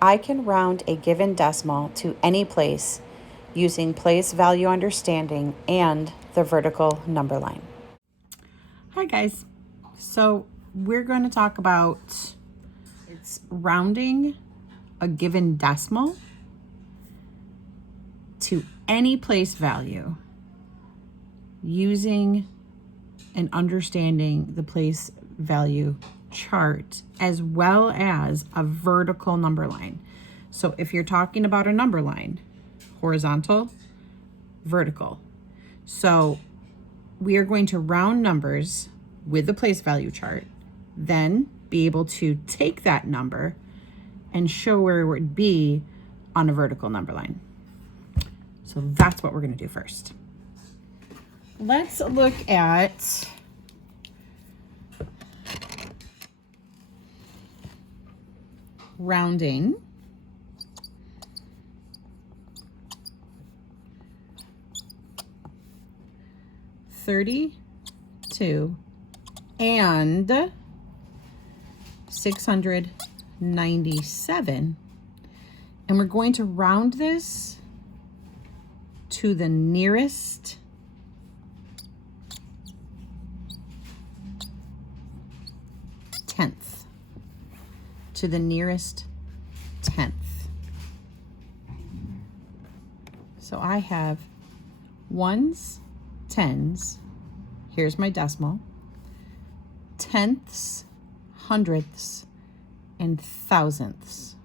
I can round a given decimal to any place using place value understanding and the vertical number line. Hi guys. So we're going to talk about it's rounding a given decimal to any place value using and understanding the place value chart as well as a vertical number line. So if you're talking about a number line, horizontal, vertical. So we are going to round numbers with the place value chart, then be able to take that number and show where it would be on a vertical number line. So that's what we're going to do first. Let's look at rounding $32 and $697, and we're going to round this to the nearest tenth. To the nearest tenth. So I have ones, tens, here's my decimal, tenths, hundredths, and thousandths.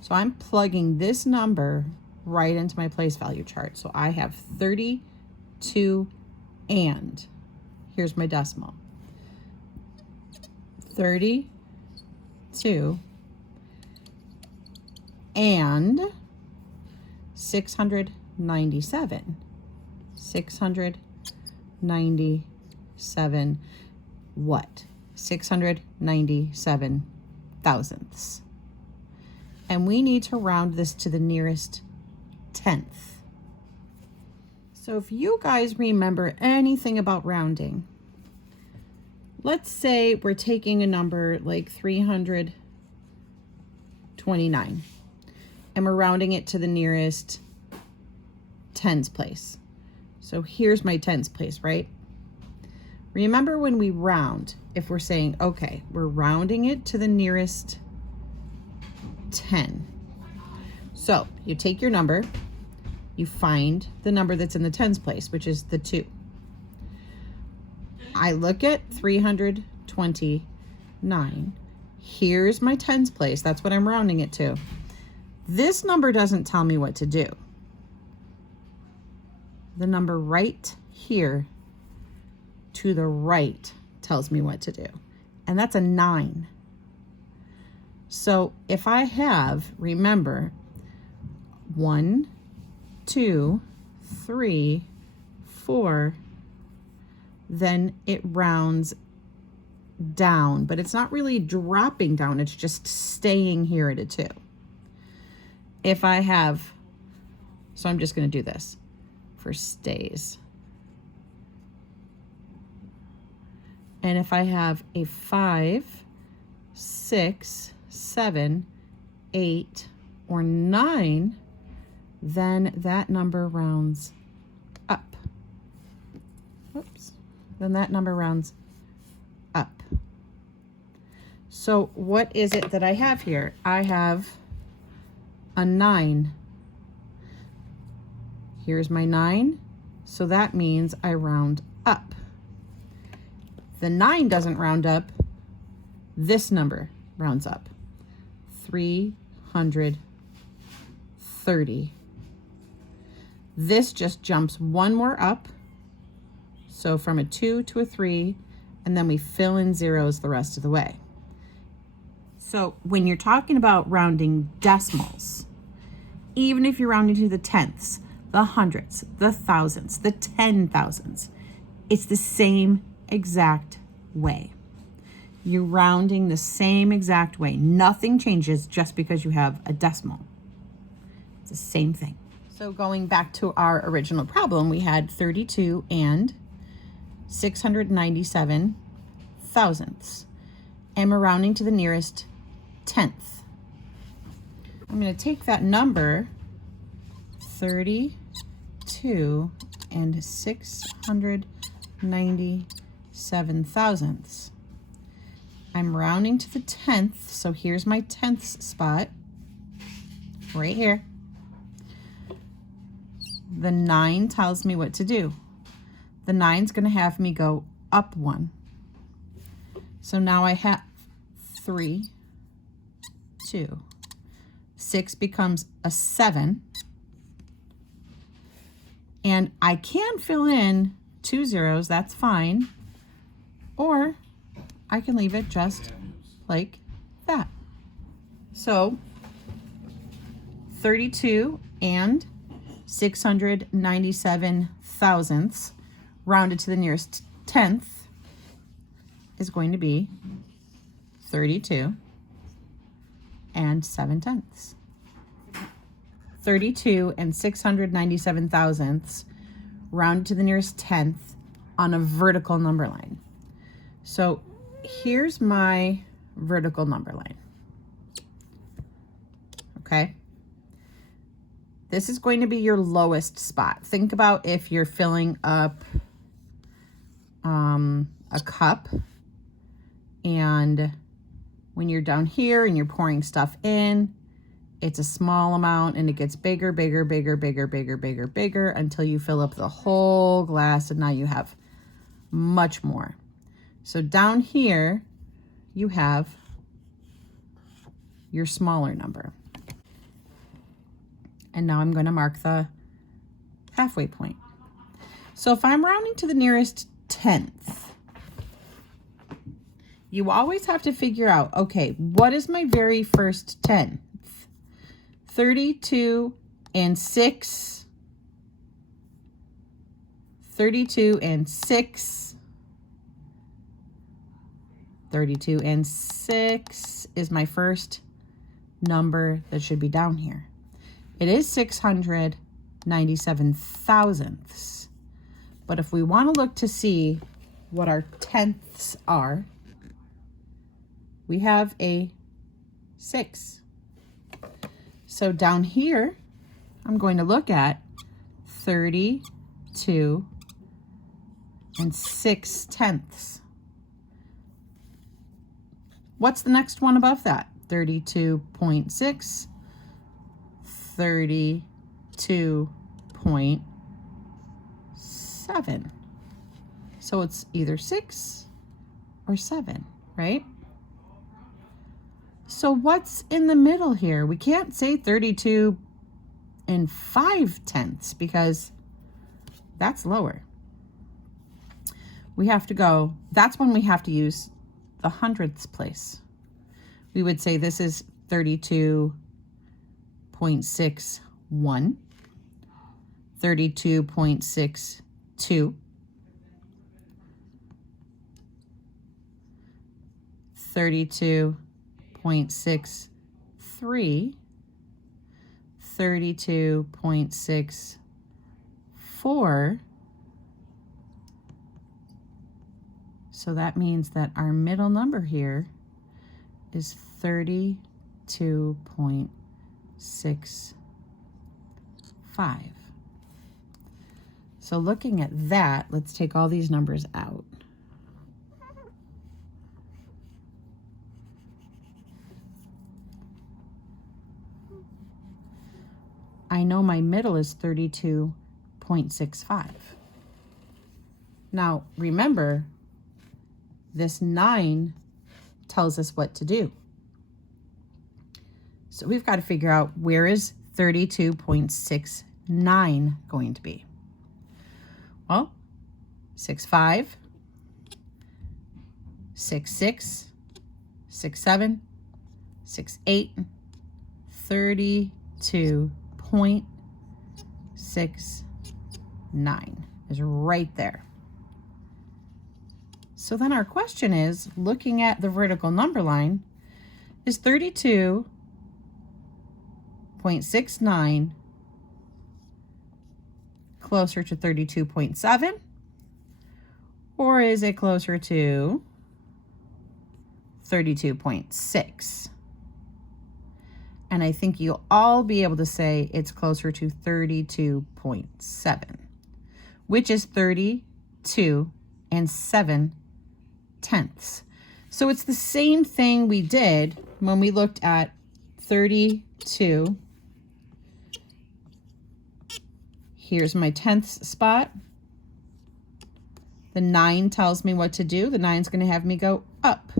So I'm plugging this number right into my place value chart. So I have 32 and, here's my decimal, 32 and 697. 697 what? 697 thousandths. And we need to round this to the nearest tenth. So if you guys remember anything about rounding, let's say we're taking a number like 329 and we're rounding it to the nearest tens place. So here's my tens place, right? Remember when we round, if we're saying, okay, we're rounding it to the nearest 10. So you take your number, you find the number that's in the tens place, which is the 2. I look at 329. Here's my tens place. That's what I'm rounding it to. This number doesn't tell me what to do. The number right here to the right tells me what to do. And that's a 9. So if I have, remember, 1, 2, 3, 4, then it rounds down, but it's not really dropping down. It's just staying here at a 2. If I have, so I'm just going to do this for stays. And if I have a 5, 6, 7, 8, or 9, then that number rounds up. Oops. Then that number rounds up. So what is it that I have here? I have a 9. Here's my 9. So that means I round up. The 9 doesn't round up. This number rounds up. 330. This just jumps one more up. So from a 2 to a 3, and then we fill in zeros the rest of the way. So when you're talking about rounding decimals, even if you're rounding to the tenths, the hundredths, the thousandths, the 10,000s, it's the same exact way. You're rounding the same exact way. Nothing changes just because you have a decimal. It's the same thing. So going back to our original problem, we had 32 and 697 thousandths. And we're rounding to the nearest tenth. I'm going to take that number, 32 and 697 thousandths. I'm rounding to the 10th, so here's my 10th spot, right here. The 9 tells me what to do. The 9's going to have me go up 1. So now I have 3, 2. 6 becomes a 7. And I can fill in 2 zeros, that's fine. Or I can leave it just like that. So 32 and 697 thousandths rounded to the nearest 10th is going to be 32 and 7 tenths. 32 and 697 thousandths rounded to the nearest 10th on a vertical number line. So here's my vertical number line. Okay. This is going to be your lowest spot. Think about if you're filling up a cup, and when you're down here and you're pouring stuff in, it's a small amount and it gets bigger, bigger, bigger, bigger, bigger, bigger, bigger until you fill up the whole glass, and now you have much more. So down here, you have your smaller number. And now I'm going to mark the halfway point. So if I'm rounding to the nearest 10th, you always have to figure out, okay, what is my very first 10th? 32 and 6. 32 and 6. 32 and 6 is my first number that should be down here. It is 697 thousandths. But if we want to look to see what our tenths are, we have a 6. So down here, I'm going to look at 32 and 6 tenths. What's the next one above that? 32.6, 32.7. So it's either 6 or 7, right? So what's in the middle here? We can't say 32 and 5 tenths because that's lower. We have to go, that's when we have to use the hundredths place. We would say this is 32.61, 32.62, 32.63, 32.64. So that means that our middle number here is 32.65. So looking at that, let's take all these numbers out. I know my middle is 32.65. Now, remember, this 9 tells us what to do. So we've got to figure out, where is 32.69 going to be? Well, 6.5, 6.6, 6.7, 6.8, 32.69 is right there. So then our question is, looking at the vertical number line, is 32.69 closer to 32.7, or is it closer to 32.6? And I think you'll all be able to say it's closer to 32.7, which is 32 and 7/10. So it's the same thing we did when we looked at 32. Here's my 10th spot. The 9 tells me what to do. The 9's going to have me go up.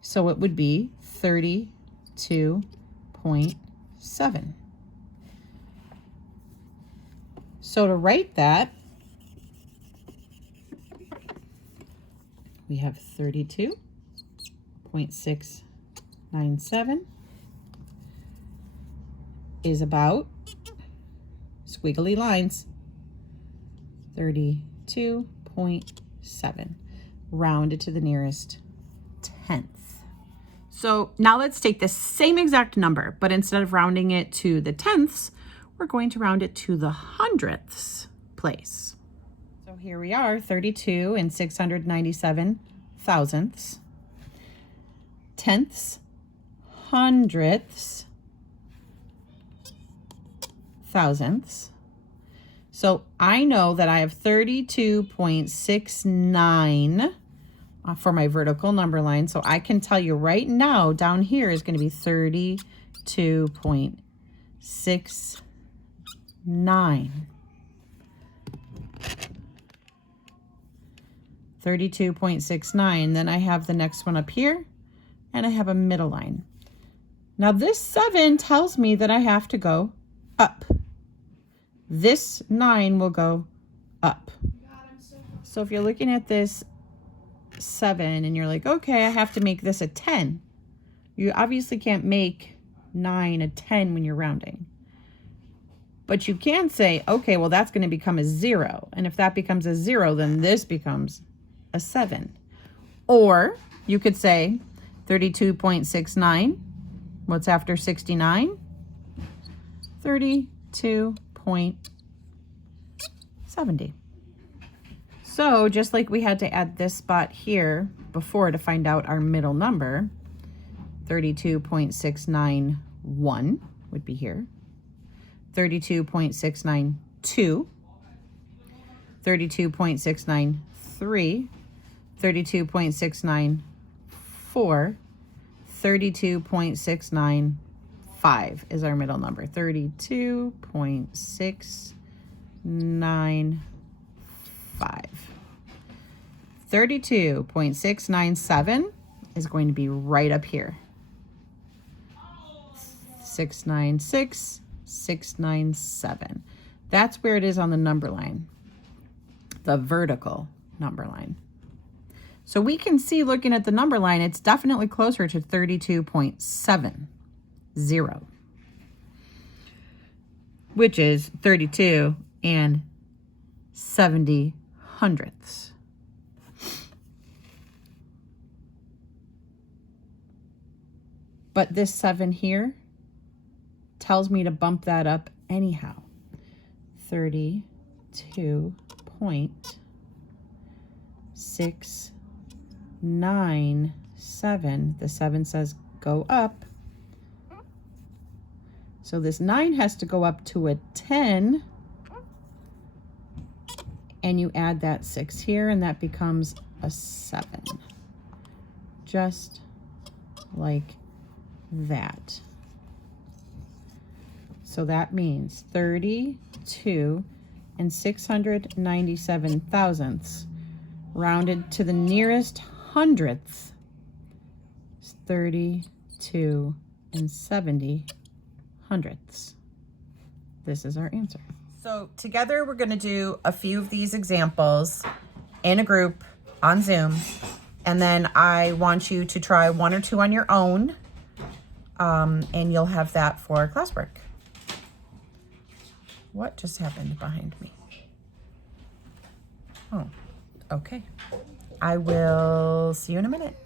So it would be 32.7. So to write that, we have 32.697 is about, squiggly lines, 32.7, rounded to the nearest 10th. So now let's take the same exact number, but instead of rounding it to the tenths, we're going to round it to the hundredths place. So here we are, 32 and 697 thousandths, tenths, hundredths, thousandths. So I know that I have 32.69 for my vertical number line. So I can tell you right now down here is going to be 32.69. 32.69. Then I have the next one up here, and I have a middle line. Now this 7 tells me that I have to go up. This 9 will go up. So if you're looking at this 7 and you're like, okay, I have to make this a 10. You obviously can't make 9 a 10 when you're rounding. But you can say, okay, well, that's going to become a 0. And if that becomes a 0, then this becomes a 7. Or you could say 32.69. What's after 69? 32.70. So just like we had to add this spot here before to find out our middle number, 32.691 would be here. 32.692, 32.693, 32.694, 32.695 is our middle number. 32.695. 32.697 is going to be right up here. 696, 697. That's where it is on the number line, the vertical number line. So we can see, looking at the number line, it's definitely closer to 32.70, which is 32 and 70 hundredths. But this 7 here tells me to bump that up anyhow. 32.697. The 7 says go up. So this 9 has to go up to a 10. And you add that 6 here, and that becomes a 7. Just like that. So that means 32 and 697 thousandths rounded to the nearest hundredth is 32 and 70 hundredths. This is our answer. So together we're going to do a few of these examples in a group on Zoom, and then I want you to try 1 or 2 on your own, and you'll have that for classwork. What just happened behind me? Oh, okay. I will see you in a minute.